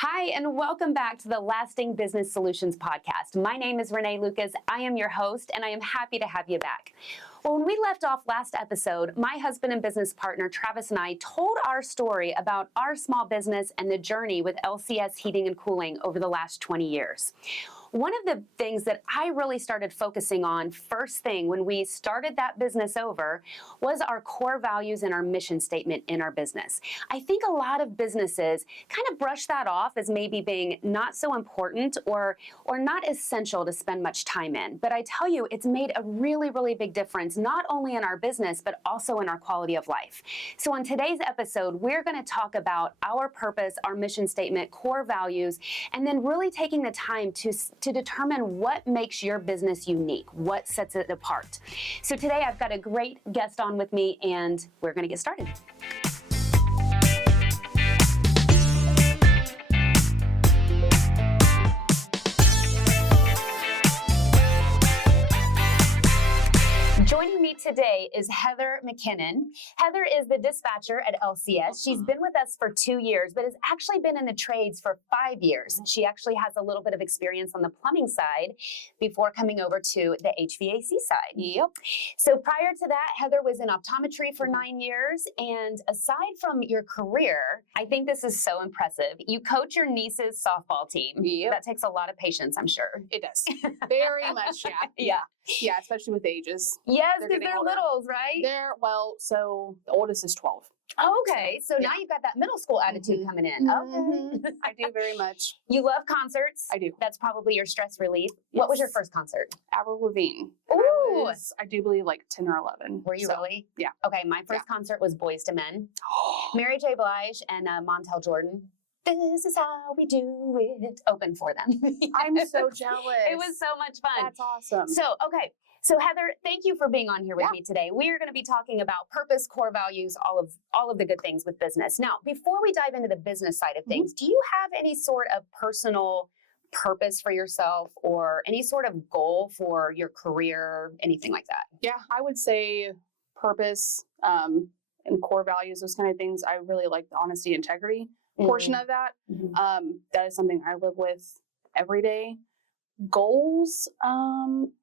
Hi, and welcome back to the Lasting Business Solutions podcast. My name is Renee Lucas. I am your host, and I am happy to have you back. Well, when we left off last episode, my husband and business partner, Travis, and I told our story about our small business and the journey with LCS Heating and Cooling over the last 20 years. One of the things that I really started focusing on first thing when we started that business over was our core values and our mission statement in our business. I think a lot of businesses kind of brush that off as maybe being not so important or not essential to spend much time in. But I tell you, it's made a really, really big difference, not only in our business, but also in our quality of life. So on today's episode, we're going to talk about our purpose, our mission statement, core values, and then really taking the time to determine what makes your business unique, what sets it apart. So today I've got a great guest on with me, and we're going to get started. Joining me today is Heather McKinnon. Heather is the dispatcher at LCS. She's been with us for 2 years, but has actually been in the trades for 5 years. She actually has a little bit of experience on the plumbing side before coming over to the HVAC side. Yep. So prior to that, Heather was in optometry for 9 years. And aside from your career, I think this is so impressive. You coach your niece's softball team. Yep. That takes a lot of patience, I'm sure. It does. Very much, yeah. Yeah, especially with ages. Yes, because they're littles, right? So the oldest is 12. Oh, okay. So now you've got that middle school attitude coming in. Okay. I do very much. You love concerts. I do. That's probably your stress relief. Yes. What was your first concert? Avril Lavigne. Ooh. I do believe like 10 or 11. Were you really? Yeah. Okay, my first concert was Boys to Men. Mary J. Blige and Montel Jordan. This is how we do it. Open for them. I'm so jealous. It was so much fun. That's awesome. So Heather, thank you for being on here with me today. We are going to be talking about purpose, core values, all of the good things with business. Now, before we dive into the business side of things, do you have any sort of personal purpose for yourself or any sort of goal for your career, anything like that? Yeah, I would say purpose and core values, those kind of things. I really like the honesty, integrity portion of that. That is something I live with every day. Goals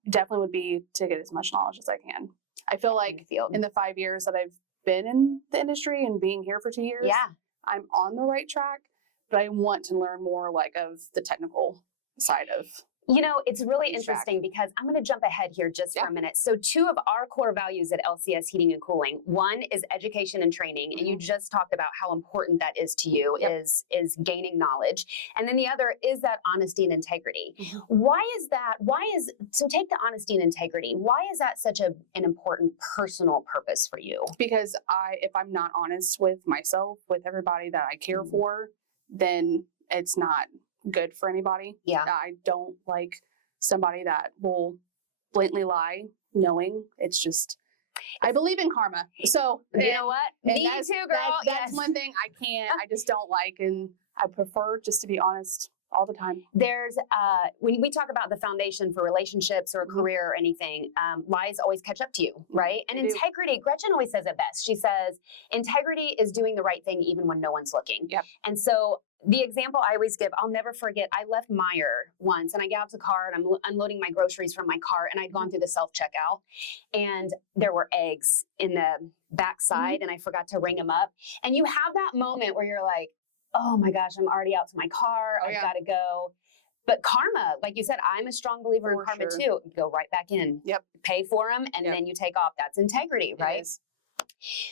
definitely would be to get as much knowledge as I can. I feel like in the 5 years that I've been in the industry and being here for 2 years, I'm on the right track, but I want to learn more of the technical side of. You know, it's really interesting because I'm going to jump ahead here just for a minute. So 2 of our core values at LCS Heating and Cooling, one is education and training. And you just talked about how important that is to you, is gaining knowledge. And then the other is that honesty and integrity. Why is that? So take the honesty and integrity. Why is that such an important personal purpose for you? Because if I'm not honest with myself, with everybody that I care for, then it's not good for anybody. Yeah. I don't like somebody that will blatantly lie, knowing it's just, I believe in karma. So you know what? Me too, girl. That's one thing I just don't like. And I prefer just to be honest all the time. There's, when we talk about the foundation for relationships or a career or anything, lies always catch up to you, right? And integrity, Gretchen always says it best. She says, integrity is doing the right thing even when no one's looking. Yep. And so the example I always give, I'll never forget, I left Meijer once and I got out the car and I'm unloading my groceries from my car and I'd gone through the self-checkout and there were eggs in the backside and I forgot to ring them up. And you have that moment where you're like, oh my gosh, I'm already out to my car. I've got to go. But karma, like you said, I'm a strong believer in karma too. Go right back in. Yep. Pay for them and then you take off. That's integrity, right?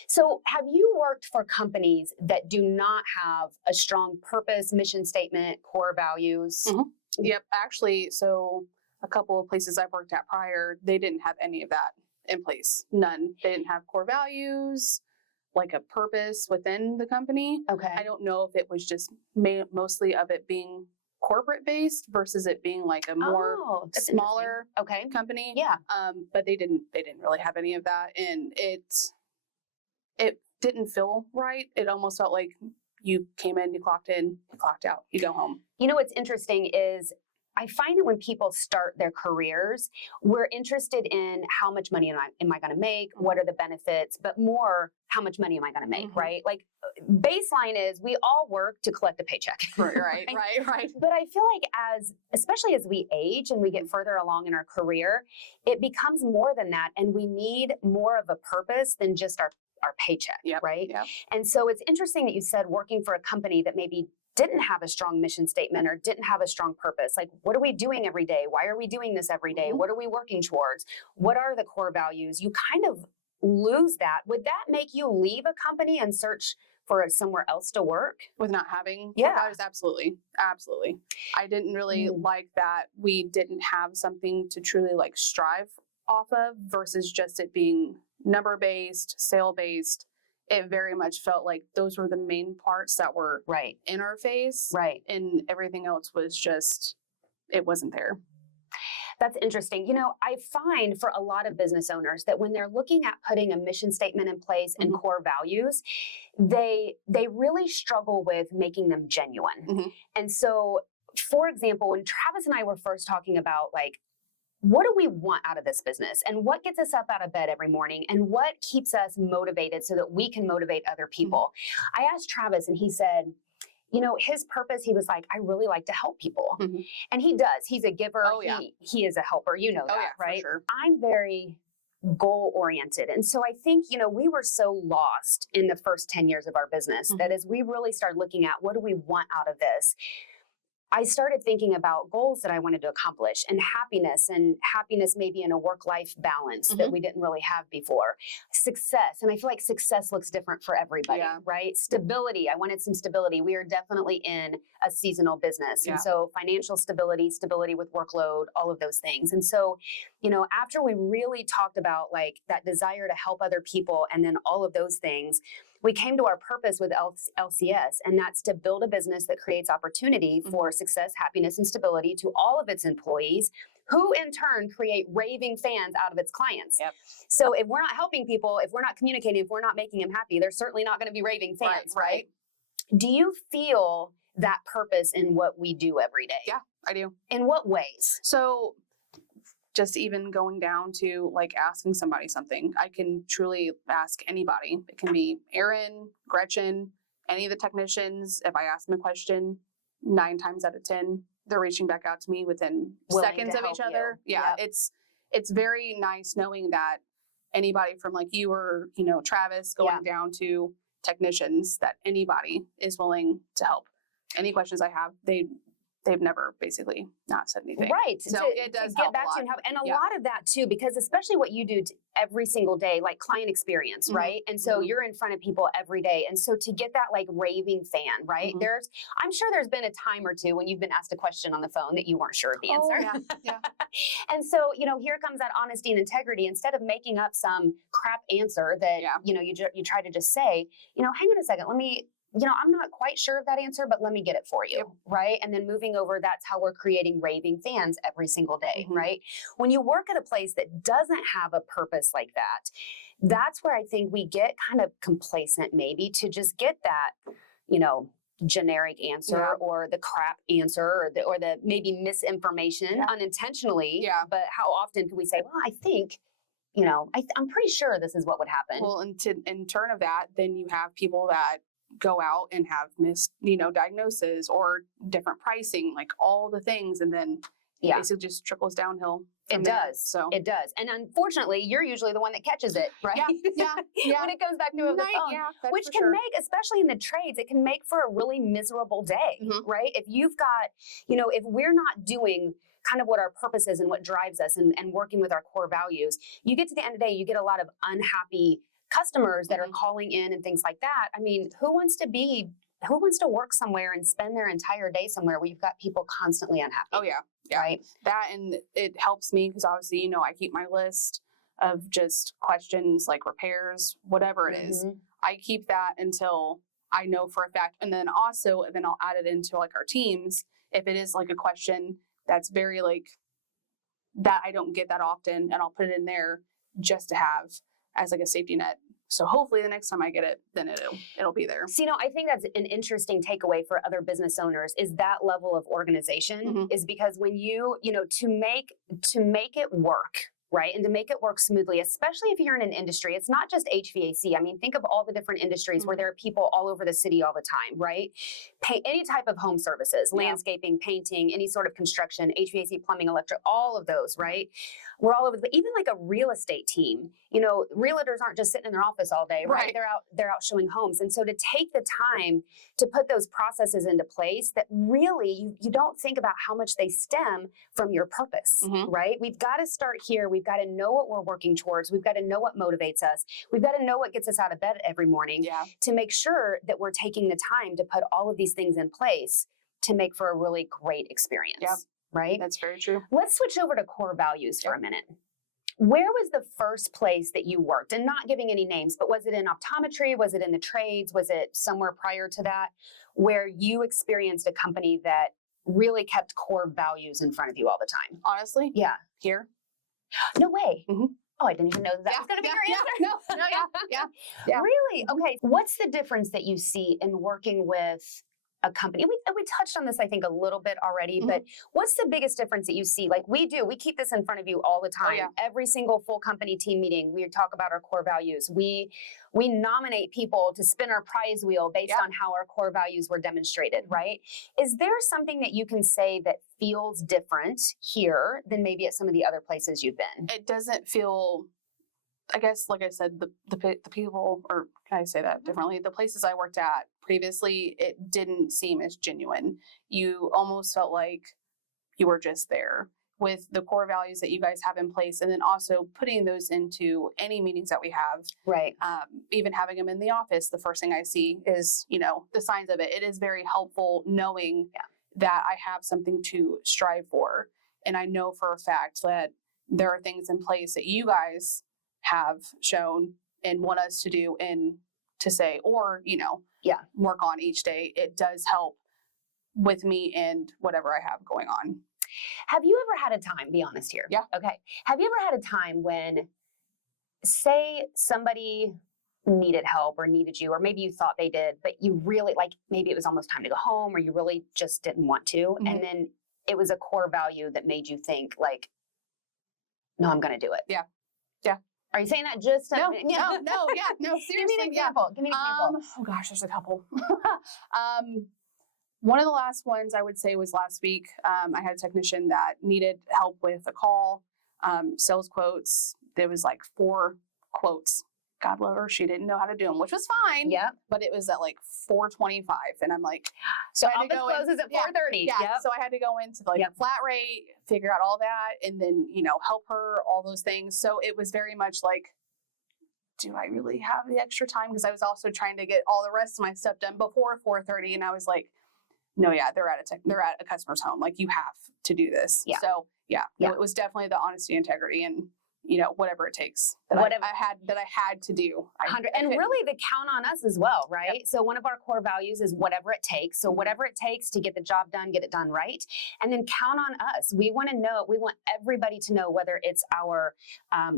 So have you worked for companies that do not have a strong purpose, mission statement, core values? Yep. Actually, so a couple of places I've worked at prior, they didn't have any of that in place. None. They didn't have core values, like a purpose within the company. Okay. I don't know if it was just mostly of it being corporate based versus it being like a more smaller company. Yeah. But they didn't really have any of that. And it didn't feel right. It almost felt like you came in, you clocked in, you clocked out, you go home. You know what's interesting is I find that when people start their careers, we're interested in how much money am I going to make? What are the benefits? But more, how much money am I going to make, Mm-hmm. right? Like baseline is we all work to collect a paycheck. Right. But I feel like especially as we age and we get further along in our career, it becomes more than that. And we need more of a purpose than just our paycheck, right? Yep. And so it's interesting that you said working for a company that maybe didn't have a strong mission statement or didn't have a strong purpose. Like, what are we doing every day? Why are we doing this every day? Mm-hmm. What are we working towards? What are the core values? You kind of lose that. Would that make you leave a company and search for somewhere else to work? With not having Yeah. values? Absolutely. I didn't really like that we didn't have something to truly like strive off of versus just it being number-based, sale-based. It very much felt like those were the main parts that were Right. in our face. Right. And everything else was just, it wasn't there. That's interesting. You know, I find for a lot of business owners that when they're looking at putting a mission statement in place and core values, they really struggle with making them genuine. And so, for example, when Travis and I were first talking about like, what do we want out of this business and what gets us up out of bed every morning and what keeps us motivated so that we can motivate other people? I asked Travis and he said, you know, his purpose, he was like, I really like to help people. And he does. He's a giver. Oh, yeah. He is a helper. You know that, right? For sure. I'm very goal oriented. And so I think, you know, we were so lost in the first 10 years of our business that as we really started looking at what do we want out of this, I started thinking about goals that I wanted to accomplish and happiness maybe in a work-life balance that we didn't really have before. Success, and I feel like success looks different for everybody, right? Stability, I wanted some stability. We are definitely in a seasonal business. And so financial stability with workload, all of those things. And so, you know, after we really talked about like that desire to help other people and then all of those things, we came to our purpose with LCS, and that's to build a business that creates opportunity for success, happiness, and stability to all of its employees, who in turn create raving fans out of its clients. So if we're not helping people, if we're not communicating, if we're not making them happy, they're certainly not going to be raving fans, right? Do you feel that purpose in what we do every day? Yeah, I do. In what ways? So just even going down to like asking somebody something, I can truly ask anybody. It can be Aaron, Gretchen, any of the technicians. If I ask them a question, 9 times out of 10, they're reaching back out to me within seconds of each other. Yeah, it's very nice knowing that anybody from like you or, you know, Travis going down to technicians, that anybody is willing to help. Any questions I have, they've never basically not said anything. Right. So it does get help back a lot. to you and help. And a lot of that too, because especially what you do every single day, like client experience, right? And so you're in front of people every day. And so to get that like raving fan, right? I'm sure there's been a time or two when you've been asked a question on the phone that you weren't sure of the answer. And so, you know, here comes that honesty and integrity. Instead of making up some crap answer that, you know, you try to just say, you know, hang on a second, let me, you know, I'm not quite sure of that answer, but let me get it for you, right? And then moving over, that's how we're creating raving fans every single day, right? When you work at a place that doesn't have a purpose like that, that's where I think we get kind of complacent maybe to just get that, you know, generic answer or the crap answer or the maybe misinformation unintentionally. But how often can we say, well, I think, you know, I'm pretty sure this is what would happen. Well, and in turn of that, then you have people that go out and have missed, you know, diagnosis or different pricing, like all the things. And then it basically just trickles downhill. It does. So it does. And unfortunately, you're usually the one that catches it, right? When it goes back to the phone, which can make, especially in the trades, it can make for a really miserable day, right? If you've got, you know, if we're not doing kind of what our purpose is and what drives us and working with our core values, you get to the end of the day, you get a lot of unhappy customers that are calling in and things like that. I mean, who wants to work somewhere and spend their entire day somewhere where you've got people constantly unhappy? Oh yeah. Right. That, and it helps me because obviously, you know, I keep my list of just questions like repairs, whatever it is. I keep that until I know for a fact. And then also, then I'll add it into like our teams. If it is like a question that's very like, that I don't get that often, and I'll put it in there just to have as like a safety net. So hopefully the next time I get it, then it'll be there. So, you know, I think that's an interesting takeaway for other business owners is that level of organization is because when you know, to make it work, right? And to make it work smoothly, especially if you're in an industry, it's not just HVAC. I mean, think of all the different industries where there are people all over the city all the time, right? Any type of home services, landscaping, painting, any sort of construction, HVAC, plumbing, electric, all of those, right? We're all over, even like a real estate team, you know, realtors aren't just sitting in their office all day, right? They're out showing homes. And so to take the time to put those processes into place that really you don't think about how much they stem from your purpose, right? We've got to start here. We've got to know what we're working towards. We've got to know what motivates us. We've got to know what gets us out of bed every morning to make sure that we're taking the time to put all of these things in place to make for a really great experience, right? That's very true. Let's switch over to core values for a minute. Where was the first place that you worked? And not giving any names, but was it in optometry? Was it in the trades? Was it somewhere prior to that where you experienced a company that really kept core values in front of you all the time? Honestly? Yeah. Here? No way. Oh, I didn't even know that was going to be your answer. Yeah. Really? Okay. What's the difference that you see in working with a company? We touched on this, I think, a little bit already, but what's the biggest difference that you see? Like we keep this in front of you all the time. Every single full company team meeting, we talk about our core values. We nominate people to spin our prize wheel based on how our core values were demonstrated, right? Is there something that you can say that feels different here than maybe at some of the other places you've been? It doesn't feel, I guess, like I said, the people, or can I say that differently? The places I worked at previously, it didn't seem as genuine. You almost felt like you were just there with the core values that you guys have in place, and then also putting those into any meetings that we have. Right. Even having them in the office, the first thing I see is, you know, the signs of it. It is very helpful knowing that I have something to strive for. And I know for a fact that there are things in place that you guys have shown and want us to do and to say, or, you know, work on each day. It does help with me and whatever I have going on. Have you ever had a time, be honest here. Yeah. Okay. Have you ever had a time when, say, somebody needed help or needed you, or maybe you thought they did, but you really, like, maybe it was almost time to go home or you really just didn't want to. And then it was a core value that made you think like, no, I'm going to do it. Yeah. Are you saying that just? No, seriously. Give me an example. Oh gosh, there's a couple. One of the last ones I would say was last week. I had a technician that needed help with a call, sales quotes. There was like 4 quotes. God love her, she didn't know how to do them, which was fine. Yeah. But it was at like 4:25, and I'm like, so office closes at 4:30. Yeah. So I had to go into like flat rate, figure out all that, and then, you know, help her, all those things. So it was very much like, do I really have the extra time? Because I was also trying to get all the rest of my stuff done before 4:30, and I was like, no, they're at a customer's home. Like, you have to do this. Yeah. So it was definitely the honesty, integrity, and, you know, whatever it takes that I had to do. And really the count on us as well, right? Yep. So one of our core values is whatever it takes. So whatever it takes to get the job done, get it done right. And then count on us. We want everybody to know, whether it's our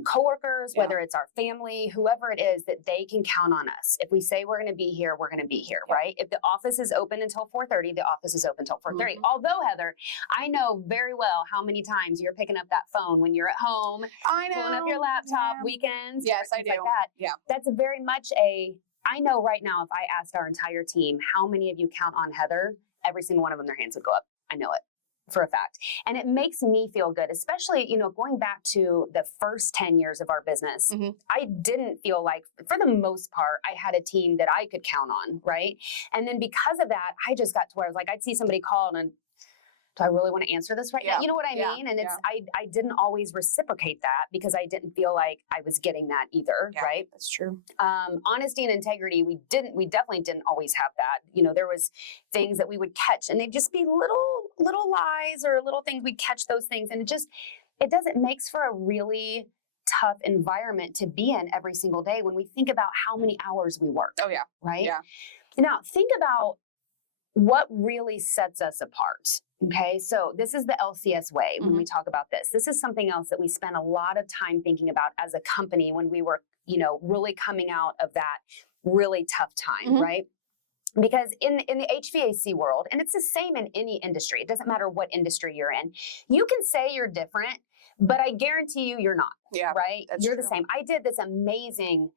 coworkers, whether it's our family, whoever it is, that they can count on us. If we say we're going to be here, we're going to be here, right? If the office is open until 4:30, the office is open until 4:30. Although, Heather, I know very well how many times you're picking up that phone when you're at home. I know. Pulling up your laptop, weekends. Yes, I do. Like that. Yeah. That's very much I know right now, if I asked our entire team, how many of you count on Heather, every single one of them, their hands would go up. I know it for a fact. And it makes me feel good, especially, you know, going back to the first 10 years of our business, I didn't feel like, for the most part, I had a team that I could count on, right? And then because of that, I just got to where I was like, I'd see somebody call and do I really want to answer this right now? You know what I mean? And I didn't always reciprocate that because I didn't feel like I was getting that either, right? That's true. Honesty and integrity, we definitely didn't always have that. You know, there was things that we would catch, and they'd just be little lies or little things. We'd catch those things, and it makes for a really tough environment to be in every single day when we think about how many hours we work. Oh, yeah. Right? Yeah. Now, think about what really sets us apart. Okay, so this is the LCS way when we talk about this. This is something else that we spent a lot of time thinking about as a company when we were, you know, really coming out of that really tough time, right? Because in the HVAC world, and it's the same in any industry, it doesn't matter what industry you're in, you can say you're different, but I guarantee you you're not, right? You're the same. I did this amazing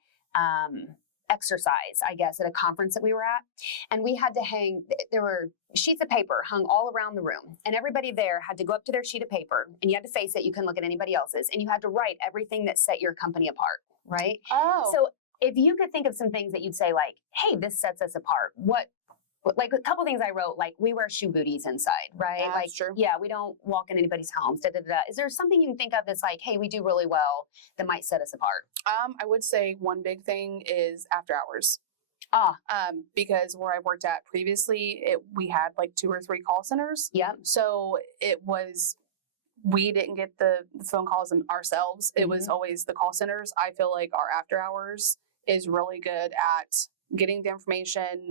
exercise, I guess, at a conference that we were at, and we had to hang, there were sheets of paper hung all around the room, and everybody there had to go up to their sheet of paper, and you had to face it, you couldn't look at anybody else's, and you had to write everything that set your company apart, right? Oh. So if you could think of some things that you'd say like, hey, this sets us apart, like a couple things I wrote, like we wear shoe booties inside, right? That's like, true. yeah, we don't walk in anybody's homes, da, da, da. Is there something you can think of that's like, hey, we do really well that might set us apart? I would say one big thing is after hours. Because where I worked at previously, we had like 2 or 3 call centers. Yeah. So we didn't get the phone calls ourselves. It was always the call centers. I feel like our after hours is really good at getting the information.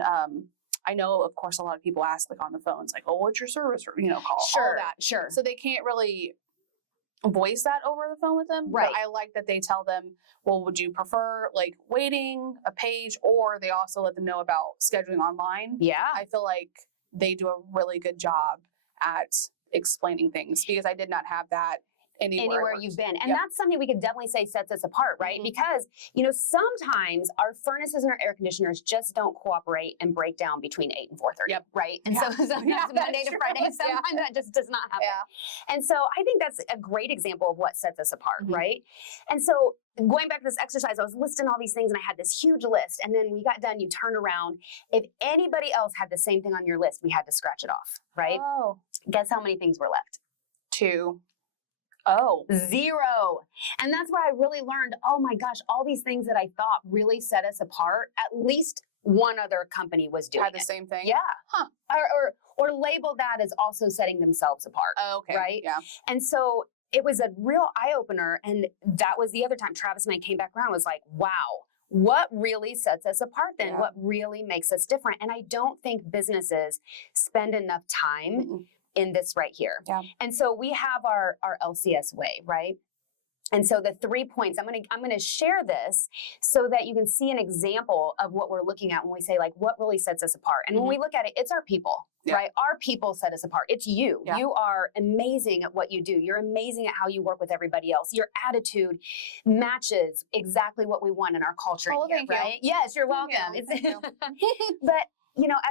I know, of course, a lot of people ask like on the phones, like, "Oh, what's your service?" Or, call all that. Sure. So they can't really voice that over the phone with them. Right. But I like that they tell them, well, would you prefer like waiting a page, or they also let them know about scheduling online. Yeah. I feel like they do a really good job at explaining things, because I did not have that anywhere you've been. And that's something we could definitely say sets us apart, right? Because, sometimes our furnaces and our air conditioners just don't cooperate and break down between 8 and 4:30, right? And so sometimes Monday to Friday, sometimes that just does not happen. Yeah. And so I think that's a great example of what sets us apart, right? And so going back to this exercise, I was listing all these things and I had this huge list. And then we got done, you turned around. If anybody else had the same thing on your list, we had to scratch it off, right? Oh. Guess how many things were left? 2. Oh. 0. And that's where I really learned, oh my gosh, all these things that I thought really set us apart, at least one other company was doing Had the same thing? Yeah. Huh. Or label that as also setting themselves apart. Oh, okay. Right? Yeah. And so it was a real eye-opener. And that was the other time Travis and I came back around, was like, wow, what really sets us apart then? Yeah. What really makes us different? And I don't think businesses spend enough time in this right here. Yeah. And so we have our LCS way, right? And so the 3 points, I'm gonna share this so that you can see an example of what we're looking at when we say like what really sets us apart. And when we look at it, it's our people, right? Our people set us apart. It's you. Yeah. You are amazing at what you do. You're amazing at how you work with everybody else. Your attitude matches exactly what we want in our culture here, right? Yes, you're welcome. Thank you. But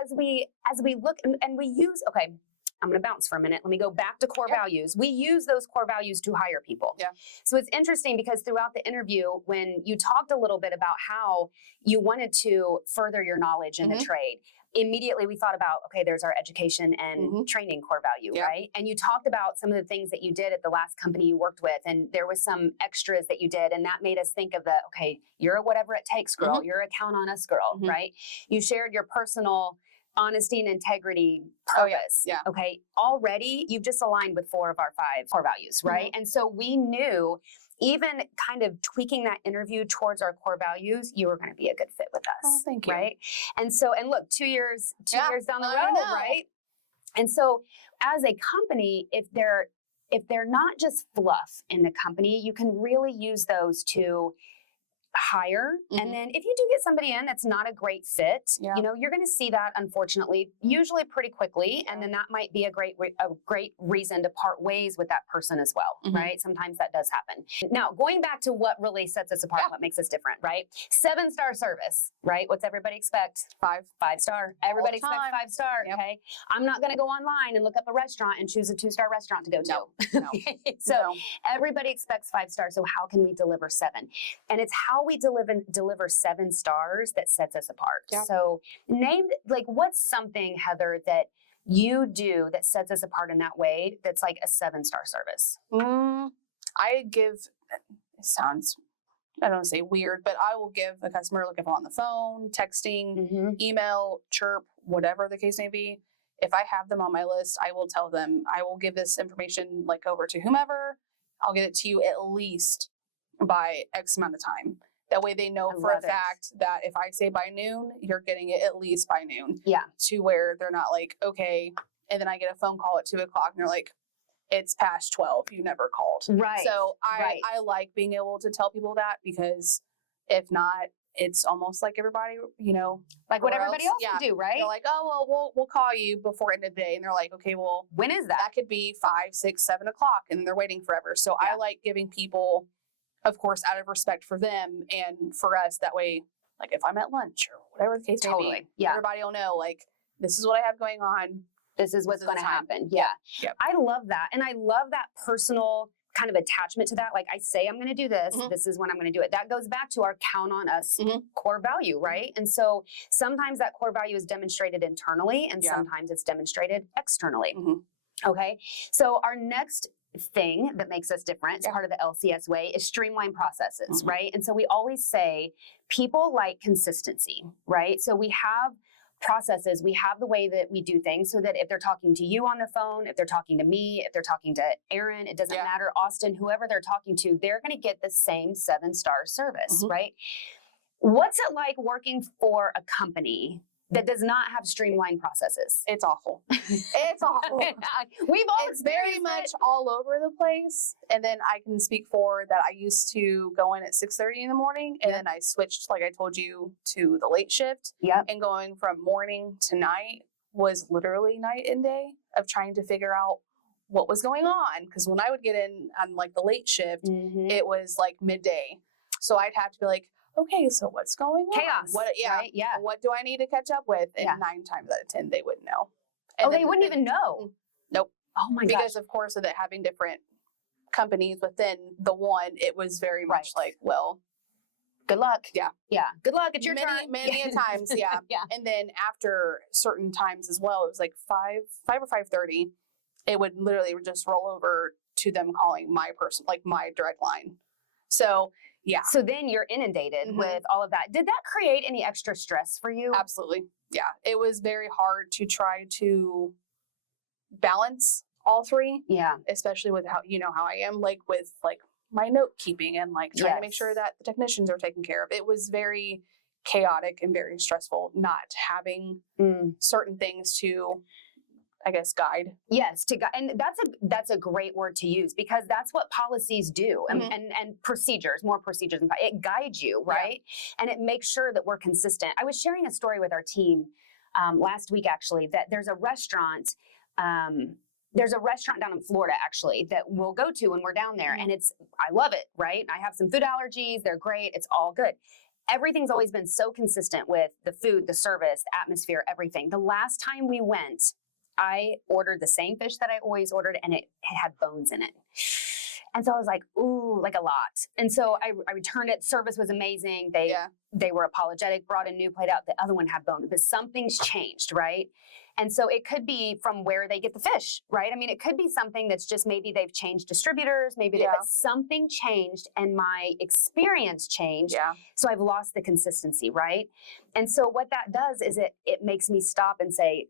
as we look and we use, okay, I'm going to bounce for a minute. Let me go back to core values. We use those core values to hire people. Yeah. So it's interesting because throughout the interview, when you talked a little bit about how you wanted to further your knowledge in the trade, immediately we thought about, okay, there's our education and training core value, right? And you talked about some of the things that you did at the last company you worked with, and there was some extras that you did, and that made us think of okay, you're a whatever it takes girl, you're a count on us girl, right? You shared your personal honesty and integrity purpose. Yeah. Okay. Already you've just aligned with 4 of our 5 core values, right? And so we knew, even kind of tweaking that interview towards our core values, you were going to be a good fit with us. Oh, thank you. Right. And look, 2 years down the road, right? And so as a company, if they're not just fluff in the company, you can really use those to hire. And then if you do get somebody in that's not a great fit, you're going to see that, unfortunately, usually pretty quickly. And then that might be a great reason to part ways with that person as well, right? Sometimes that does happen. Now, going back to what really sets us apart, what makes us different, right? 7-star service, right? What's everybody expect? 5-star. Everybody expects 5-star, okay? I'm not going to go online and look up a restaurant and choose a 2-star restaurant to go to. No. So everybody expects 5-star. So how can we deliver 7? And it's how we deliver 7 stars that sets us apart. Yeah. So what's something, Heather, that you do that sets us apart in that way that's like a 7-star service? I give, it sounds, I don't want to say weird, but I will give a customer, like if I'm on the phone, texting, email, chirp, whatever the case may be. If I have them on my list, I will tell them, I will give this information like over to whomever. I'll get it to you at least by X amount of time. That way they know for a fact that if I say by noon, you're getting it at least by noon. Yeah. To where they're not like, okay, and then I get a phone call at 2:00 and they're like, it's past 12, you never called. Right. So I like being able to tell people that, because if not, it's almost like everybody, Like what everybody else yeah, would do, right? they're like, oh, well, we'll call you before end of the day. And they're like, okay, well, When is that? that could be 5, 6, 7 o'clock, and they're waiting forever. So Yeah. I like giving people, of course, out of respect for them and for us, that way, like if I'm at lunch or whatever the case may Totally. be, Yeah. everybody will know, like, this is what I have going on. This is what's This is going to the time. happen. Yeah. Yep. I love that. And I love that personal kind of attachment to that. Like I say, I'm going to do this. Mhm. This is when I'm going to do it. That goes back to our count on us Mhm. core value, right? And so sometimes that core value is demonstrated internally and Yeah. sometimes it's demonstrated externally. Mhm. Okay. So our next thing that makes us different, it's part of the LCS way, is streamlined processes, Mhm. right? And so we always say people like consistency, right? So we have processes, we have the way that we do things so that if they're talking to you on the phone, if they're talking to me, if they're talking to Aaron, it doesn't Yeah. matter, Austin, whoever they're talking to, they're going to get the same 7-star service, Mhm. right? What's it like working for a company that does not have streamlined processes? It's awful. It's awful. We've all It's very experienced much it. all over the place. And then I can speak for that. I used to go in at 6:30 in the morning, and Yeah. then I switched, like I told you, to the late shift. Yep. And going from morning to night was literally night and day of trying to figure out what was going on. Because when I would get in on like the late shift, Mhm. it was like midday. So I'd have to be like, okay, so what's going on? Chaos, What? Yeah. right? Yeah. What do I need to catch up with? And Yeah. 9 times out of 10, they wouldn't know. Oh, And they then wouldn't the even know. Nope. Oh my gosh. Because of course of it having different companies within the one, it was very much Right. like, well, Good luck. Yeah. Yeah. Good luck. It's your many, turn. many a times, yeah. Yeah. And then after certain times as well, it was like 5 or 5:30, it would literally just roll over to them calling my person, like my direct line. So yeah, So then you're inundated Mhm. with all of that. Did that create any extra stress for you? absolutely. Yeah. It was very hard to try to balance all three, Yeah. especially with how how I am, like with like my note keeping and like trying to make Yes. sure that the technicians are taken care of. It was very chaotic and very stressful not having Mm. certain things to, I guess, guide. Yes, and that's a great word to use because that's what policies do Mhm. and procedures, more procedures. It guides you, right? And it makes sure that we're consistent. I was sharing a story with our team last week, actually, that there's a restaurant. There's a restaurant down in Florida, actually, that we'll go to when we're down there. Mhm. And I love it, right? I have some food allergies. They're great. It's all good. Everything's always been so consistent with the food, the service, the atmosphere, everything. The last time we went, I ordered the same fish that I always ordered, and it had bones in it. And so I was like, ooh, like a lot. And so I returned it. Service was amazing. They were apologetic, brought a new plate out. The other one had bones, but something's changed, right? And so it could be from where they get the fish, right? I mean, it could be something that's just maybe they've changed distributors, but something changed and my experience changed. Yeah. So I've lost the consistency, right? And so what that does is it makes me stop and say,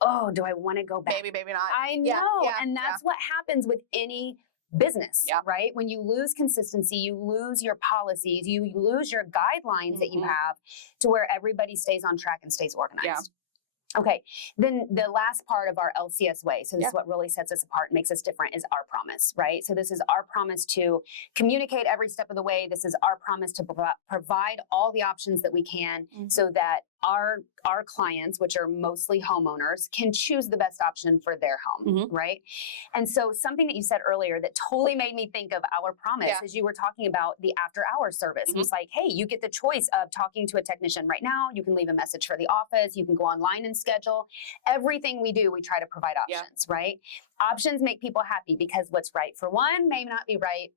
oh, do I want to go back? Maybe not. I know. And that's what happens with any business, right? When you lose consistency, you lose your policies, you lose your guidelines that you Mhm. have to where everybody stays on track and stays organized. Yeah. Okay, then the last part of our LCS way, so this is what really sets us apart and makes us different, is our promise, right? So this is our promise to communicate every step of the way. This is our promise to provide all the options that we can so that our clients, which are mostly homeowners, can choose the best option for their home, right? And so something that you said earlier that totally made me think of our promise is you were talking about the after-hour service. It was like, hey, you get the choice of talking to a technician right now. You can leave a message for the office. You can go online and schedule. Everything we do, we try to provide options, right? Options make people happy because what's right for one may not be right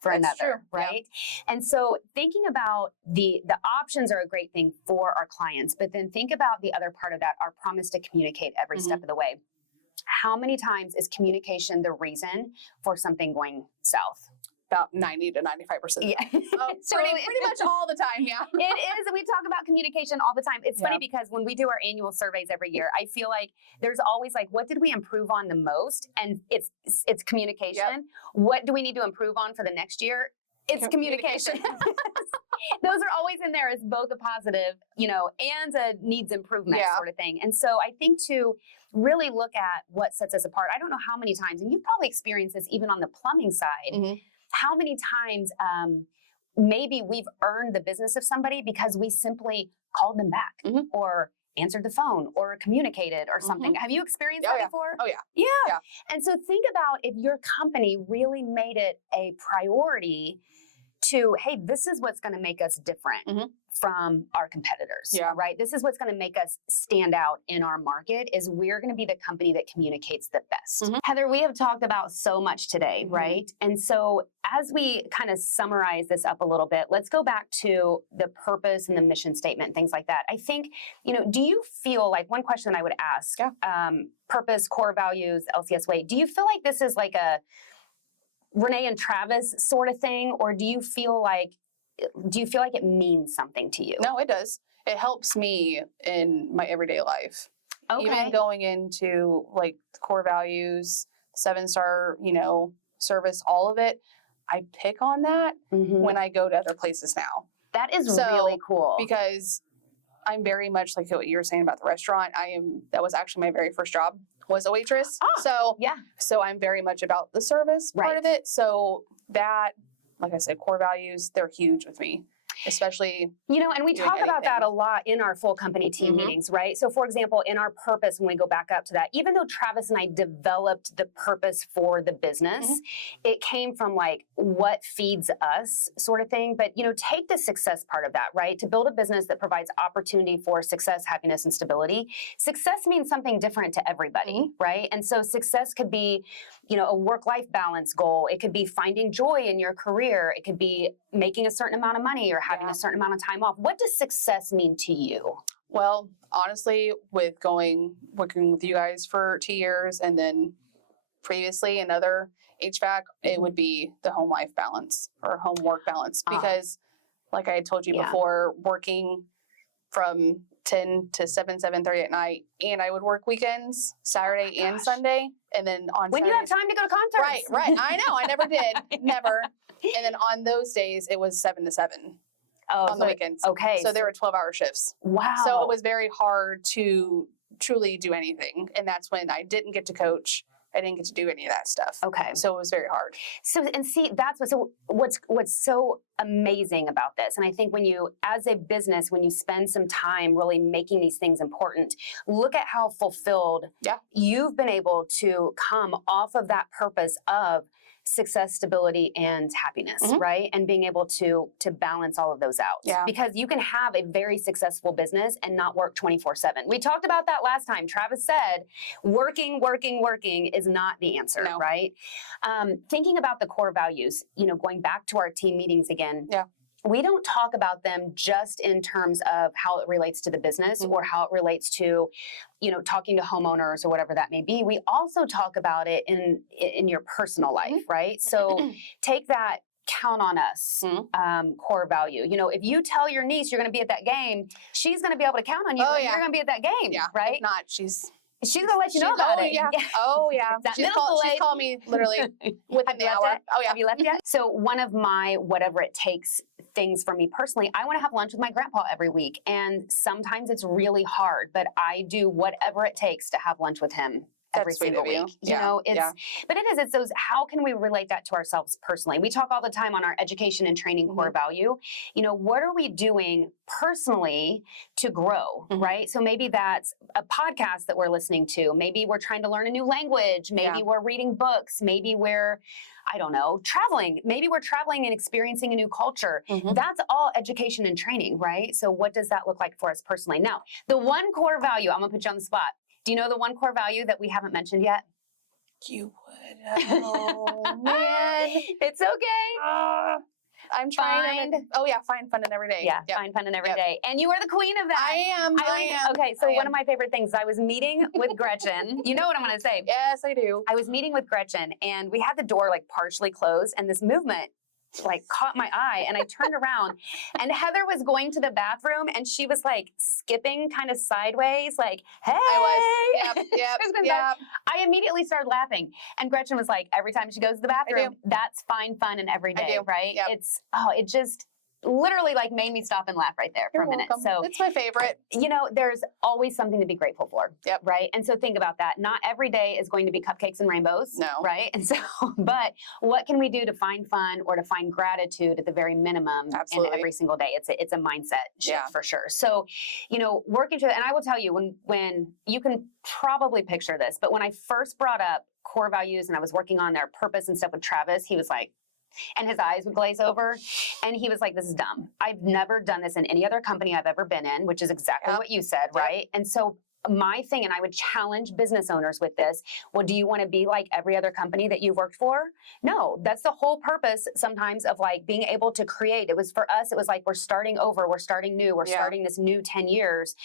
for That's another, true. right? And so thinking about the options are a great thing for our clients, but then think about the other part of that, our promise to communicate every step of the way. How many times is communication the reason for something going south? About 90 to 95%. Yeah. Pretty much all the time, yeah. It is, and we talk about communication all the time. It's funny because when we do our annual surveys every year, I feel like there's always like, what did we improve on the most? And it's communication. What do we need to improve on for the next year? It's communication. Those are always in there as both a positive, and a needs improvement sort of thing. And so I think to really look at what sets us apart, I don't know how many times, and you've probably experienced this even on the plumbing side, how many times maybe we've earned the business of somebody because we simply called them back or answered the phone or communicated or something. Have you experienced that before? Oh, yeah. Yeah. And so think about if your company really made it a priority to, hey, this is what's going to make us different from our competitors, right? This is what's going to make us stand out in our market is we're going to be the company that communicates the best. Heather, we have talked about so much today, right? And so as we kind of summarize this up a little bit, let's go back to the purpose and the mission statement, things like that. I think, do you feel like, one question that I would ask, purpose, core values, LCS way, do you feel like this is like a Renee and Travis sort of thing, or do you feel like it means something to you? No, it does. It helps me in my everyday life. Okay. Even going into like core values, 7-star, service, all of it, I pick on that when I go to other places now. That is really cool. Because I'm very much like what you were saying about the restaurant. That was actually my very first job, was a waitress. So I'm very much about the service part of it. So that, like I said, core values, they're huge with me. Especially, and we talk about that a lot in our full company team meetings, right? So for example, in our purpose, when we go back up to that, even though Travis and I developed the purpose for the business, it came from like what feeds us sort of thing. But, take the success part of that, right? To build a business that provides opportunity for success, happiness, and stability. Success means something different to everybody, right? And so success could be, a work-life balance goal. It could be finding joy in your career. It could be making a certain amount of money or having a certain amount of time off. What does success mean to you? Well, honestly, with working with you guys for 2 years and then previously another HVAC, it would be the home life balance or home work balance. Because like I had told you before, working from 10 to 7:30 at night, and I would work weekends, Saturday and Sunday, and then on when Saturdays, you have time to go to concerts. Right. I know. I never did. Never. And then on those days, it was 7 to 7 on the weekends. Okay. So there were 12-hour shifts. Wow. So it was very hard to truly do anything. And that's when I didn't get to coach. I didn't get to do any of that stuff. Okay. So it was very hard. So, and see, what's so amazing about this. And I think when you, as a business, when you spend some time really making these things important, look at how fulfilled you've been able to come off of that purpose of success, stability, and happiness, right? And being able to balance all of those out. Yeah. Because you can have a very successful business and not work 24/7. We talked about that last time. Travis said, working is not the answer, right? Thinking about the core values, going back to our team meetings again. Yeah. We don't talk about them just in terms of how it relates to the business or how it relates to, talking to homeowners or whatever that may be. We also talk about it in your personal life, right? So take that count on us core value. If you tell your niece you're going to be at that game, she's going to be able to count on you. You're going to be at that game, right? If not, she's going to let you know about it. Yeah. Oh, yeah. She's called me literally within the hour. Oh, yeah. Have you left yet? So one of my whatever it takes things for me personally, I want to have lunch with my grandpa every week. And sometimes it's really hard, but I do whatever it takes to have lunch with him every single week. But it's those, how can we relate that to ourselves personally? We talk all the time on our education and training core value. What are we doing personally to grow, right? So maybe that's a podcast that we're listening to. Maybe we're trying to learn a new language. Maybe we're reading books. Maybe we're, traveling. Maybe we're traveling and experiencing a new culture. That's all education and training, right? So what does that look like for us personally? Now, the one core value, I'm gonna put you on the spot. Do you know the one core value that we haven't mentioned yet? You would. Oh, man. It's okay. I'm trying to find fun in every day. Yeah, find fun in every day. And you are the queen of that. I am. Okay, so one of my favorite things, I was meeting with Gretchen. You know what I'm going to say. Yes, I do. I was meeting with Gretchen, and we had the door partially closed, and this movement caught my eye, and I turned around, and Heather was going to the bathroom, and she was skipping kind of sideways, hey. I was. Yep. I immediately started laughing, and Gretchen was every time she goes to the bathroom, that's fine, fun, and every day, right? Yep. It just literally like made me stop and laugh right there for You're a minute. welcome. So, It's my favorite. you know, there's always something to be grateful for. Yep. Right. And so think about that. Not every day is going to be cupcakes and rainbows. No. Right. And so, but what can we do to find fun or to find gratitude at the very minimum Absolutely. in every single day? It's a mindset shift Yeah. for sure. So, you know, working through that, and I will tell you when you can probably picture this, but when I first brought up core values and I was working on their purpose and stuff with Travis, he was like, and his eyes would glaze over. And he was like, this is dumb. I've never done this in any other company I've ever been in, which is exactly what you said, right? And so my thing, and I would challenge business owners with this, well, do you want to be like every other company that you've worked for? No, that's the whole purpose sometimes of like being able to create. It was for us, it was like, we're starting over, we're starting new, we're starting this new 10 years.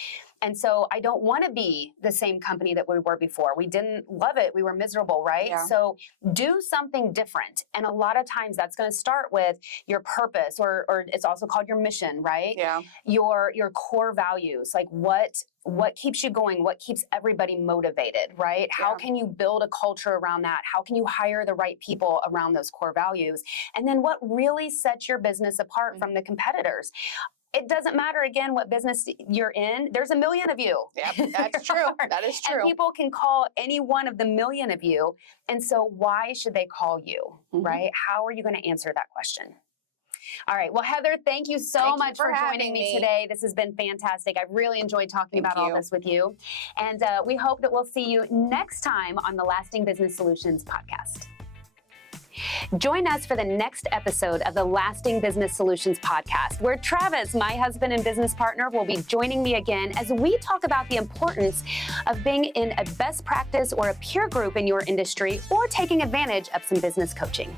And so I don't want to be the same company that we were before. We didn't love it. We were miserable, right? Yeah. So do something different. And a lot of times that's going to start with your purpose, or it's also called your mission, right? Yeah. Your core values, like what keeps you going? What keeps everybody motivated, right? How can you build a culture around that? How can you hire the right people around those core values? And then what really sets your business apart from the competitors? It doesn't matter, again, what business you're in. There's a million of you. Yep, that's true. That is true. And people can call any one of the million of you. And so why should they call you, right? How are you going to answer that question? All right. Well, Heather, thank you so much for joining me today. This has been fantastic. I've really enjoyed talking about all this with you. And we hope that we'll see you next time on the Lasting Business Solutions podcast. Join us for the next episode of the Lasting Business Solutions podcast, where Travis, my husband and business partner, will be joining me again as we talk about the importance of being in a best practice or a peer group in your industry or taking advantage of some business coaching.